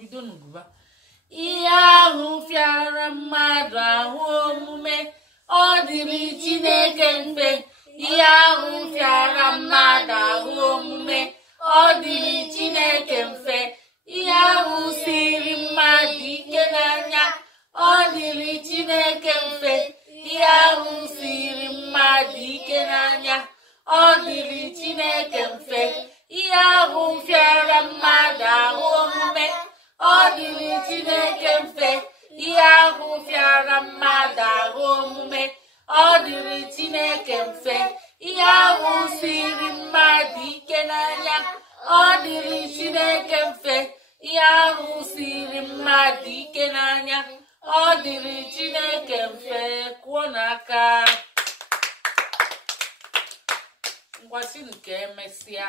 bido n'uguba. Ihe ahụ fịara mmadụ ahụ omume, ọ dịrị Chineke mfe. Ihe ahụ fịara mmadụ ahụ omume, ọ dịrị Chineke mfe. Ihe ahụ siri mmadụ ike n'anya, ọ dịrị Chineke mfe. Ihe ahụ siri mmadụ ike n'anya, ọ dịrị Chineke mfe. Ihe ahụ fịara mmadụ ahụ omume, ọ dịrị Chineke mfe. Ihe ahụ fịara mmadụ ahụ omume, ọ dịrị Chineke mfe. Ihe ahụ siri mmadụ ike n'anya, ọ dịrị Chineke mfe. Ihe ahụ siri mmadụ ike n'anya, ọ dịrị Chineke mfe. Kwụọ n'aka. Ngwasị nke emesịa.